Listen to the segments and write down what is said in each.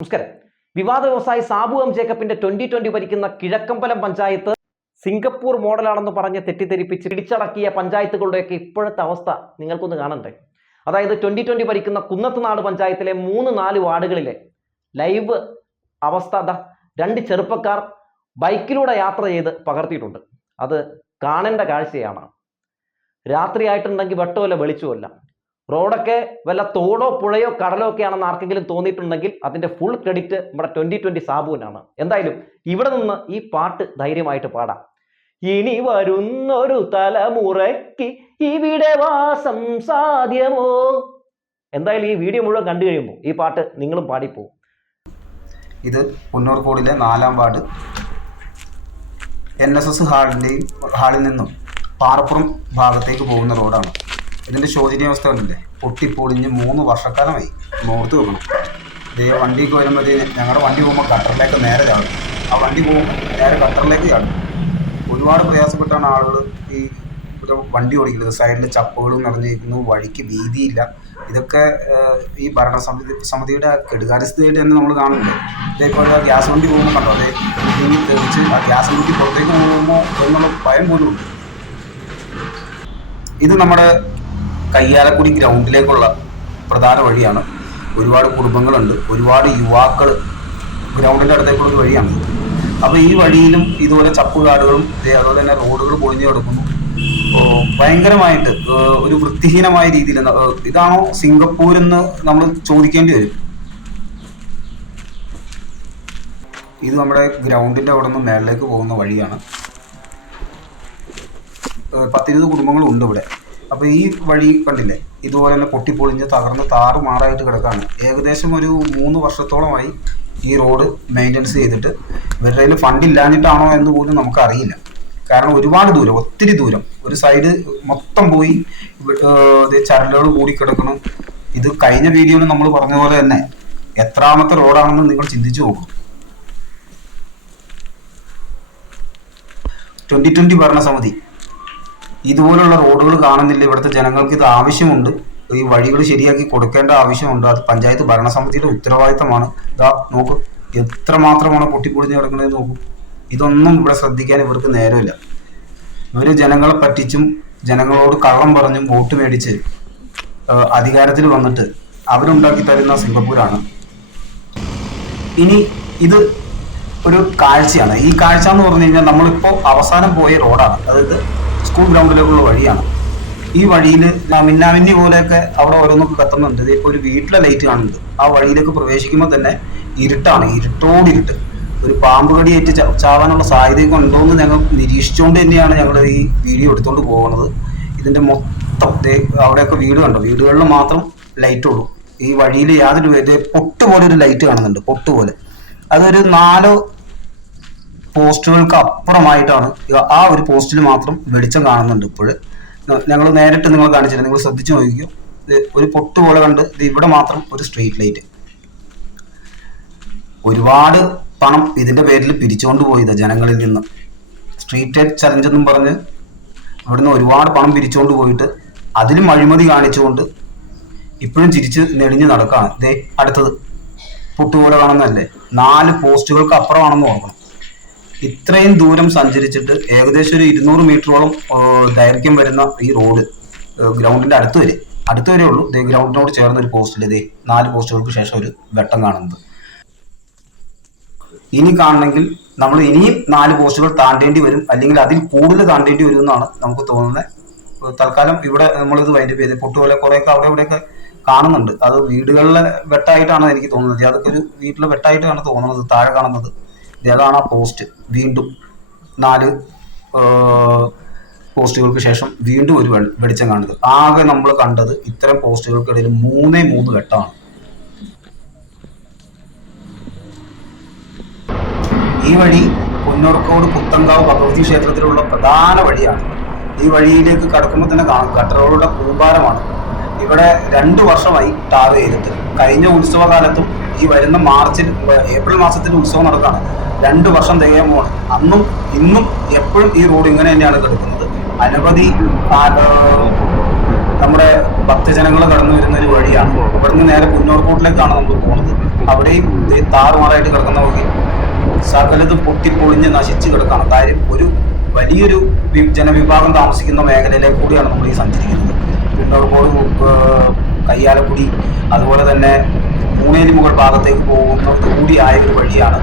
നമസ്കാരം. വിവാദ വ്യവസായി സാബു എം ജേക്കബിന്റെ ട്വന്റി ട്വന്റി ഭരിക്കുന്ന കിഴക്കമ്പലം പഞ്ചായത്ത് സിംഗപ്പൂർ മോഡലാണെന്ന് പറഞ്ഞ് തെറ്റിദ്ധരിപ്പിച്ച് പിടിച്ചടക്കിയ പഞ്ചായത്തുകളുടെയൊക്കെ ഇപ്പോഴത്തെ അവസ്ഥ നിങ്ങൾക്കൊന്ന് കാണണ്ടേ? അതായത് ട്വന്റി ട്വന്റി ഭരിക്കുന്ന കുന്നത്തുനാട് പഞ്ചായത്തിലെ മൂന്ന് നാല് വാർഡുകളിലെ ലൈവ് അവസ്ഥ അതാ രണ്ട് ചെറുപ്പക്കാർ ബൈക്കിലൂടെ യാത്ര ചെയ്ത് പകർത്തിയിട്ടുണ്ട്. അത് കാണേണ്ട കാഴ്ചയാണ്. രാത്രിയായിട്ടുണ്ടെങ്കിൽ വെട്ടമല്ല വെളിച്ചമല്ല റോഡൊക്കെ വല്ല തോടോ പുഴയോ കടലോ ഒക്കെ ആണെന്ന് ആർക്കെങ്കിലും തോന്നിയിട്ടുണ്ടെങ്കിൽ അതിന്റെ ഫുൾ ക്രെഡിറ്റ് നമ്മുടെ ട്വന്റി ട്വന്റി സാബുവിനാണ്. എന്തായാലും ഇവിടെ നിന്ന് ഈ പാട്ട് ധൈര്യമായിട്ട് പാടാം. ഇനി വരുന്നൊരു തലമുറയ്ക്ക് ഇവിടെ വാസം സാധ്യമോ? എന്തായാലും ഈ വീഡിയോ മുഴുവൻ കണ്ടു കഴിയുമ്പോൾ ഈ പാട്ട് നിങ്ങളും പാടിപ്പോവും. ഇത് പുന്നൂർക്കോടിലെ നാലാം വാർഡ്. എൻ എസ് എസ് ഹാളിന്റെയും ഹാളിൽ നിന്നും പാറപ്പുറം ഭാഗത്തേക്ക് പോകുന്ന റോഡാണ്. ഇതിന്റെ ശോചനീയാവസ്ഥ കണ്ടില്ലേ? പൊട്ടിപ്പൊളിഞ്ഞ് മൂന്ന് വർഷക്കാലമായി. നോർത്ത് വെക്കണം. ഇത് വണ്ടിക്ക് വരുമ്പോഴത്തേന് ഞങ്ങളുടെ വണ്ടി പോകുമ്പോൾ കട്ടറിലേക്ക് നേരെ ചാടും. ആ വണ്ടി പോകുമ്പോൾ നേരെ കട്ടറിലേക്ക് ചാടും. ഒരുപാട് പ്രയാസപ്പെട്ടാണ് ആളുകൾ ഈ വണ്ടി ഓടിക്കുന്നത്. സൈഡിൽ ചപ്പുകളും നിറഞ്ഞിരിക്കുന്നു വഴിക്ക് വീതിയില്ല. ഇതൊക്കെ ഈ ഈ ഭരണസമിതി സമിതിയുടെ കെടുകാര്യസ്ഥതയായിട്ട് തന്നെ നമ്മൾ കാണുന്നുണ്ട്. ഇതേപോലെ ഗ്യാസ് വണ്ടി പോകുമ്പോൾ കണ്ടോ? അതെ ഇനി തെളിച്ച് ആ ഗ്യാസ് വണ്ടി പുറത്തേക്ക് പോകുമ്പോൾ എന്നുള്ള ഭയം പോലും ഇത് നമ്മുടെ കയ്യാലക്കുടി ഗ്രൗണ്ടിലേക്കുള്ള പ്രധാന വഴിയാണ്. ഒരുപാട് കുടുംബങ്ങളുണ്ട്. ഒരുപാട് യുവാക്കൾ ഗ്രൗണ്ടിന്റെ അടുത്തേക്കുള്ള ഒരു വഴിയാണ് അപ്പോൾ ഈ വഴിയിലും ഇതുപോലെ ചപ്പുകാടുകളും അതുപോലെ തന്നെ റോഡുകൾ പൊളിഞ്ഞു കിടക്കുന്നു. ഭയങ്കരമായിട്ട് ഒരു വൃത്തിഹീനമായ രീതിയിൽ ഇതാണോ സിംഗപ്പൂർ എന്ന് നമ്മൾ ചോദിക്കേണ്ടി വരും. ഇത് നമ്മുടെ ഗ്രൗണ്ടിന്റെ അവിടെ നിന്ന് മേളിലേക്ക് പോകുന്ന വഴിയാണ്. പത്തിരുപത് കുടുംബങ്ങളുണ്ട് ഇവിടെ. അപ്പോൾ ഈ വഴി കണ്ടില്ലേ? ഇതുപോലെ തന്നെ പൊട്ടിപ്പൊളിഞ്ഞ് തകർന്ന് താറുമാറായിട്ട് കിടക്കാണ്. ഏകദേശം ഒരു മൂന്ന് വർഷത്തോളമായി ഈ റോഡ് മെയിന്റനൻസ് ചെയ്തിട്ട് ഇവരുടെ കയ്യിൽ ഫണ്ട് ഇല്ലാഞ്ഞിട്ടാണോ എന്ന് പോലും നമുക്കറിയില്ല. കാരണം ഒരുപാട് ദൂരം ഒത്തിരി ദൂരം. ഒരു സൈഡ് മൊത്തം പോയി ചരലുകൾ കൂടി കിടക്കണം ഇത് കഴിഞ്ഞ വീഡിയോയിൽ നമ്മൾ പറഞ്ഞ പോലെ തന്നെ എത്രാമത്തെ റോഡാണെന്ന് നിങ്ങൾ ചിന്തിച്ചു നോക്കും. ട്വന്റി ട്വന്റി ഭരണസമിതി. ഇതുപോലുള്ള റോഡുകൾ കാണുന്നില്ല. ഇവിടുത്തെ ജനങ്ങൾക്ക് ഇത് ആവശ്യമുണ്ട്. ഈ വഴികൾ ശരിയാക്കി കൊടുക്കേണ്ട ആവശ്യമുണ്ട്. അത് പഞ്ചായത്ത് ഭരണസമിതിയുടെ ഉത്തരവാദിത്തമാണ്. ഇതാ നോക്ക് എത്ര മാത്രമാണ് പൊട്ടിപ്പൊളിഞ്ഞ് കിടക്കുന്നത് നോക്കൂ. ഇതൊന്നും ഇവിടെ ശ്രദ്ധിക്കാൻ ഇവർക്ക് നേരമില്ല. ഇവർ ജനങ്ങളെ പറ്റിച്ചും ജനങ്ങളോട് കള്ളം പറഞ്ഞും വോട്ട് മേടിച്ച് അധികാരത്തിൽ വന്നിട്ട് അവരുണ്ടാക്കി തരുന്ന സിംഗപ്പൂരാണ്. ഇനി ഇത് ഒരു കാഴ്ചയാണ്. ഈ കാഴ്ച എന്ന് പറഞ്ഞു കഴിഞ്ഞാൽ നമ്മളിപ്പോൾ അവസാനം പോയ റോഡാണ്. അതായത് സ്കൂൾ ഗ്രൗണ്ടിലേക്കുള്ള വഴിയാണ്. ഈ വഴിയിൽ മിന്നാമിന്നി പോലെയൊക്കെ അവിടെ ഓരോന്നൊക്കെ കത്തുന്നുണ്ട്. ഇതിപ്പോൾ ഒരു വീട്ടിലെ ലൈറ്റ് കാണുന്നുണ്ട്. ആ വഴിയിലേക്ക് പ്രവേശിക്കുമ്പോൾ തന്നെ ഇരുട്ടാണ്. ഇരുട്ടോടിരുട്ട്. ഒരു പാമ്പ് കടിയേറ്റ് ചാവാനുള്ള സാധ്യതയൊക്കെ ഉണ്ടോ എന്ന് ഞങ്ങൾ നിരീക്ഷിച്ചുകൊണ്ട് തന്നെയാണ് ഞങ്ങൾ ഈ വീഡിയോ എടുത്തുകൊണ്ട് പോകുന്നത് ഇതിന്റെ മൊത്തം അവിടെയൊക്കെ വീട് കണ്ടോ? വീടുകളിൽ മാത്രം ലൈറ്റ് ഉള്ളൂ. ഈ വഴിയിൽ യാതൊരു പൊട്ടുപോലെ പൊട്ട് പോലെ ഒരു ലൈറ്റ് കാണുന്നുണ്ട്. പൊട്ട് പോലെ. അതൊരു നാലോ പോസ്റ്റുകൾക്ക് അപ്പുറമായിട്ടാണ് ആ ഒരു പോസ്റ്റിൽ മാത്രം വെളിച്ചം കാണുന്നുണ്ട് ഇപ്പോൾ ഞങ്ങൾ നേരിട്ട് നിങ്ങൾ കാണിച്ചില്ല. നിങ്ങൾ ശ്രദ്ധിച്ചു നോക്കിക്കോ. ഒരു പൊട്ട് പോലെ കണ്ട് ഇത് ഇവിടെ മാത്രം ഒരു സ്ട്രീറ്റ് ലൈറ്റ്. ഒരുപാട് പണം ഇതിന്റെ പേരിൽ പിരിച്ചുകൊണ്ട് പോയത് ജനങ്ങളിൽ നിന്ന്. സ്ട്രീറ്റ് ലൈറ്റ് ചലഞ്ച് എന്നും പറഞ്ഞ് അവിടുന്ന് ഒരുപാട് പണം പിരിച്ചുകൊണ്ട് പോയിട്ട് അതിലും അഴിമതി കാണിച്ചുകൊണ്ട് ഇപ്പോഴും ചിരിച്ച് നെളിഞ്ഞ് നടക്കുകയാണ് ഇതേ അടുത്തത്. പൊട്ടുപോലെ കാണുന്നതല്ലേ? നാല് പോസ്റ്റുകൾക്ക് അപ്പുറമാണെന്ന് ഓർക്കണം. ഇത്രയും ദൂരം സഞ്ചരിച്ചിട്ട് ഏകദേശം ഒരു ഇരുന്നൂറ് മീറ്ററോളം ദൈർഘ്യം വരുന്ന ഈ റോഡ് ഗ്രൗണ്ടിന്റെ അടുത്ത് വരെ. അടുത്ത് വരെ ഉള്ളൂ. ഗ്രൗണ്ടിനോട് ചേർന്ന ഒരു പോസ്റ്റിൽ ഇതേ നാല് പോസ്റ്റുകൾക്ക് ശേഷം ഒരു വെട്ടം കാണുന്നത്. ഇനി കാണണമെങ്കിൽ നമ്മൾ ഇനിയും നാല് പോസ്റ്റുകൾ താണ്ടേണ്ടി വരും. അല്ലെങ്കിൽ അതിൽ കൂടുതൽ താണ്ടേണ്ടി വരും എന്നാണ് നമുക്ക് തോന്നുന്നത്. തൽക്കാലം ഇവിടെ നമ്മളിത് വൈൻഡ് ചെയ്ത് പൊട്ടുപോലെ കുറേയൊക്കെ അവിടെ ഇവിടെയൊക്കെ കാണുന്നുണ്ട്. അത് വീടുകളിലെ വെട്ടായിട്ടാണ് എനിക്ക് തോന്നുന്നത്. അതൊക്കെ ഒരു വീട്ടിലെ വെട്ടായിട്ടാണ് തോന്നുന്നത് താഴെ കാണുന്നത്. ദേ ആ പോസ്റ്റ് വീണ്ടും നാല് പോസ്റ്റുകൾക്ക് ശേഷം വീണ്ടും ഒരു വെളിച്ചം കാണുന്നത്. ആകെ നമ്മൾ കണ്ടത് ഇത്തരം പോസ്റ്റുകൾക്കിടയിൽ മൂന്നേ മൂന്ന് ഘട്ടമാണ്. ഈ വഴി പൊന്നോർക്കോട് പുത്തങ്കാവ് ഭഗവതി ക്ഷേത്രത്തിലുള്ള പ്രധാന വഴിയാണ്. ഈ വഴിയിലേക്ക് കടക്കുമ്പോൾ തന്നെ കാണാം. ഗട്ടറുകളുടെ കൂമ്പാരമാണ്. ഇവിടെ രണ്ടു വർഷമായി ടാർ ചെയ്തിട്ട്. കഴിഞ്ഞ ഉത്സവകാലത്തും ഈ വരുന്ന മാർച്ചിൽ ഏപ്രിൽ മാസത്തിൽ ഉത്സവം നടക്കുകയാണ് രണ്ടു വർഷം തികയാൻ പോണ് അന്നും ഇന്നും എപ്പോഴും ഈ റോഡ് ഇങ്ങനെ തന്നെയാണ് കിടക്കുന്നത്. അനവധി നമ്മുടെ ഭക്തജനങ്ങൾ കടന്നു വരുന്ന ഒരു വഴിയാണ്. ഇവിടുന്ന് നേരെ കുഞ്ഞോർക്കോട്ടിലേക്കാണ് നമ്മൾ പോകുന്നത് അവിടെയും താറുമാറായിട്ട് കിടക്കുന്ന വഴി സകലതും പൊട്ടിപ്പൊളിഞ്ഞ് നശിച്ച് കിടക്കാണ്. കാര്യം ഒരു വലിയൊരു ജനവിഭാഗം താമസിക്കുന്ന മേഖലയിലേക്ക് കൂടിയാണ് നമ്മൾ ഈ സഞ്ചരിക്കുന്നത്. കുഞ്ഞോർക്കോട് കയ്യാലക്കുടി അതുപോലെ തന്നെ മൂണേലിമുകൾ ഭാഗത്തേക്ക് പോകുന്ന കൂടിയായ ഒരു വഴിയാണ്.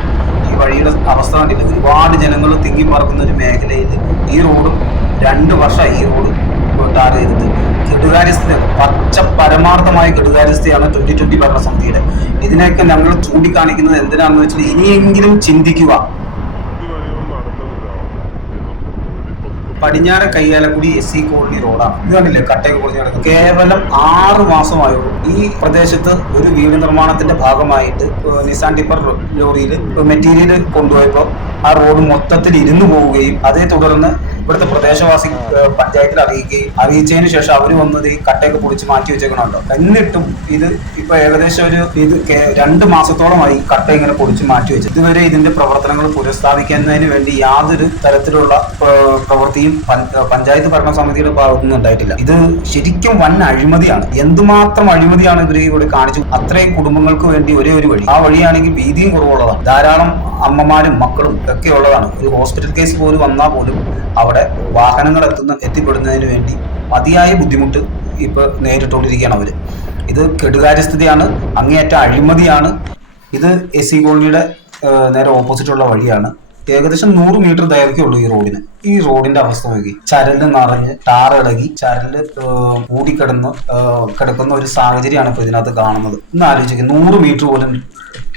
ഈ വഴിയുടെ അവസ്ഥ കണ്ടില്ല? ഒരുപാട് ജനങ്ങൾ തിങ്ങി മറക്കുന്ന ഒരു മേഖലയിൽ ഈ റോഡും രണ്ട് വർഷമായി ഈ റോഡ് ടാർ കെടുകാര്യസ്ഥയാണ് പച്ച പരമാർത്ഥമായ കെടുകാര്യസ്ഥയാണ് ട്വന്റി ട്വന്റി ഭരണസമിതിയുടെ. ഇതിനെയൊക്കെ ഞങ്ങൾ ചൂണ്ടിക്കാണിക്കുന്നത് എന്തിനാണെന്ന് വെച്ചാൽ ഇനിയെങ്കിലും ചിന്തിക്കുക. പടിഞ്ഞാറ് കയ്യാലക്കുടി എസ് സി കോളനി റോഡാണ് ഇത് കണ്ടില്ലേ? കട്ടയൊക്കെ പൊളിഞ്ഞ് കിടക്കുന്നത് കേവലം ആറ് മാസമായുള്ളൂ. ഈ പ്രദേശത്ത് ഒരു വീട് നിർമ്മാണത്തിന്റെ ഭാഗമായിട്ട് നിസാൻ ടിപ്പർ ലോറിയിൽ മെറ്റീരിയൽ കൊണ്ടുപോയപ്പോൾ ആ റോഡ് മൊത്തത്തിൽ ഇരുന്നു പോവുകയും അതേ തുടർന്ന് ഇവിടുത്തെ പ്രദേശവാസി പഞ്ചായത്തിൽ അറിയിക്കുകയും അറിയിച്ചതിന് ശേഷം അവർ വന്നത് ഈ കട്ടയൊക്കെ പൊളിച്ച് മാറ്റി വെച്ചേക്കണുണ്ടോ? എന്നിട്ടും ഇത് ഇപ്പൊ ഏകദേശം ഒരു ഇത് രണ്ട് മാസത്തോളമായി കട്ട ഇങ്ങനെ പൊളിച്ച് മാറ്റി വെച്ചു. ഇതുവരെ ഇതിന്റെ പ്രവർത്തനങ്ങൾ പുനഃസ്ഥാപിക്കുന്നതിന് വേണ്ടി യാതൊരു തരത്തിലുള്ള പ്രവൃത്തിയും പഞ്ചായത്ത് ഭരണസമിതിയുടെ ഭാഗത്തുനിന്ന് ഉണ്ടായിട്ടില്ല. ഇത് ശരിക്കും വൻ അഴിമതിയാണ്. എന്തുമാത്രം അഴിമതിയാണ് ഇവർ ഇവിടെ കാണിച്ചു. അത്രയും കുടുംബങ്ങൾക്ക് വേണ്ടി ഒരേ ഒരു വഴി. ആ വഴിയാണെങ്കിൽ വീതിയും കുറവുള്ളതാണ്. ധാരാളം അമ്മമാരും മക്കളും ഒക്കെ ഉള്ളതാണ് ഒരു ഹോസ്പിറ്റൽ കേസ് പോലും വന്നാൽ പോലും അവിടെ വാഹനങ്ങൾ എത്തുന്ന എത്തിപ്പെടുന്നതിന് വേണ്ടി മതിയായ ബുദ്ധിമുട്ട് ഇപ്പൊ നേരിട്ടുകൊണ്ടിരിക്കുകയാണ് അവർ. ഇത് കെടുകാര്യസ്ഥിതിയാണ് അങ്ങേയറ്റ അഴിമതിയാണ്. ഇത് എസ് സി കോളനിയുടെ നേരെ ഓപ്പോസിറ്റുള്ള വഴിയാണ്. ഏകദേശം നൂറ് മീറ്റർ ദൈർഘ്യമുള്ളൂ ഈ റോഡിന്. ഈ റോഡിന്റെ അവസ്ഥ നോക്കി. ചരൽ നിറഞ്ഞ് ടാറിളകി ചരൽ കൂടിക്കിടന്ന് കിടക്കുന്ന ഒരു സാഹചര്യമാണ് ഇപ്പൊ ഇതിനകത്ത് കാണുന്നത്. ഒന്ന് ആലോചിക്കുക നൂറ് മീറ്റർ പോലും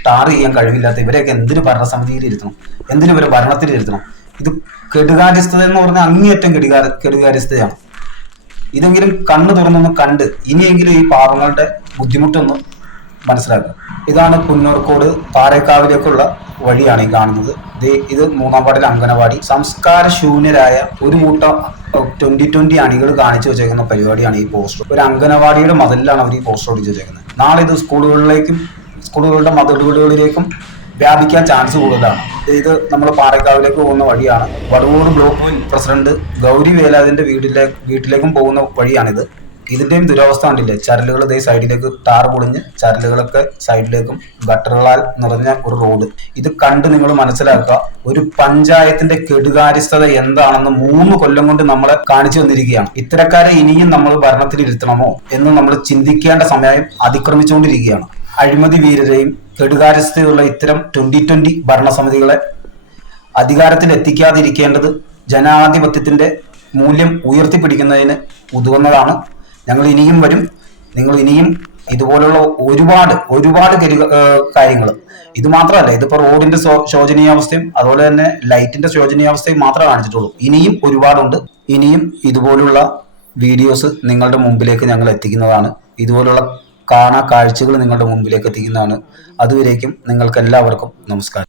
ടാർ ചെയ്യാൻ കഴിവില്ലാത്ത ഇവരെയൊക്കെ എന്തിനു ഭരണസമിതിയിൽ ഇരുത്തണം? എന്തിനു ഇവരെ ഭരണത്തിൽ ഇരുത്തണം? ഇത് കെടുകാര്യസ്ഥത എന്ന് പറഞ്ഞാൽ അങ്ങേയറ്റം കെടുകാര കെടുകാര്യസ്ഥതയാണ്. ഇതെങ്കിലും കണ്ണു തുറന്നൊന്ന് കണ്ട് ഇനിയെങ്കിലും ഈ പാവങ്ങളുടെ ബുദ്ധിമുട്ടൊന്ന് മനസ്സിലാക്കുക. ഇതാണ് പുന്നോർക്കോട് പാറേക്കാവിലേക്കുള്ള വഴിയാണ് ഈ കാണുന്നത്. ദേ ഇത് മൂന്നാം വാർഡിലെ അംഗനവാടി സംസ്കാര ശൂന്യരായ ഒരു കൂട്ടം ട്വന്റി ട്വന്റി അണികൾ കാണിച്ചു വെച്ചേക്കുന്ന പരിപാടിയാണ് ഈ പോസ്റ്റർ. ഒരു അംഗനവാടിയുടെ മതിലാണ് അവർ ഈ പോസ്റ്റർ ഒടിച്ചു വെച്ചേക്കുന്നത്. നാളെ ഇത് സ്കൂളുകളിലേക്കും സ്കൂളുകളുടെ മതിലുകളിലേക്കും വ്യാപിക്കാൻ ചാൻസ് കൂടുതലാണ്. ഇത് നമ്മൾ പാറക്കാവിലേക്ക് പോകുന്ന വഴിയാണ്. വടവൂർ ബ്ലോക്ക് പ്രസിഡന്റ് ഗൗരി വേലാതിന്റെ വീട്ടിലെ വീട്ടിലേക്കും പോകുന്ന വഴിയാണിത്. ഇതിന്റെയും ദുരവസ്ഥ കണ്ടില്ലേ? ചരലുകൾ ഇതേ സൈഡിലേക്ക് ടാർ പൊളിഞ്ഞ് ചരലുകളൊക്കെ സൈഡിലേക്കും ഗട്ടറുകളാൽ നിറഞ്ഞ ഒരു റോഡ് ഇത് കണ്ട് നിങ്ങൾ മനസ്സിലാക്കുക ഒരു പഞ്ചായത്തിന്റെ കെടുകാര്യസ്ഥത എന്താണെന്ന് മൂന്ന് കൊല്ലം കൊണ്ട് നമ്മളെ കാണിച്ചു തന്നിരിക്കുകയാണ്. ഇത്തരക്കാരെ ഇനിയും നമ്മൾ ഭരണത്തിൽ ഇരുത്തണമോ എന്ന് നമ്മൾ ചിന്തിക്കേണ്ട സമയം അതിക്രമിച്ചുകൊണ്ടിരിക്കുകയാണ്. അഴിമതി വീരരെയും കെടുകാര്യസ്ഥതയുള്ള ഇത്തരം ട്വന്റി ട്വന്റി ഭരണസമിതികളെ അധികാരത്തിൽ എത്തിക്കാതിരിക്കേണ്ടത് ജനാധിപത്യത്തിന്റെ മൂല്യം ഉയർത്തിപ്പിടിക്കുന്നതിന് ഉതകുന്നതാണ്. ഞങ്ങൾ ഇനിയും വരും. നിങ്ങൾ ഇനിയും ഇതുപോലുള്ള ഒരുപാട് ഒരുപാട് കാര്യങ്ങൾ. ഇത് മാത്രമല്ല ഇതിപ്പോ റോഡിന്റെ ശോചനീയാവസ്ഥയും അതുപോലെ തന്നെ ലൈറ്റിന്റെ ശോചനീയാവസ്ഥയും മാത്രമേ കാണിച്ചിട്ടുള്ളൂ. ഇനിയും ഒരുപാടുണ്ട്. ഇനിയും ഇതുപോലുള്ള വീഡിയോസ് നിങ്ങളുടെ മുമ്പിലേക്ക് ഞങ്ങൾ എത്തിക്കുന്നതാണ്. ഇതുപോലുള്ള കാണാ കാഴ്ചകൾ നിങ്ങളുടെ മുമ്പിലേക്ക് എത്തിക്കുന്നതാണ്. അതുവരേക്കും നിങ്ങൾക്ക് എല്ലാവർക്കും നമസ്കാരം.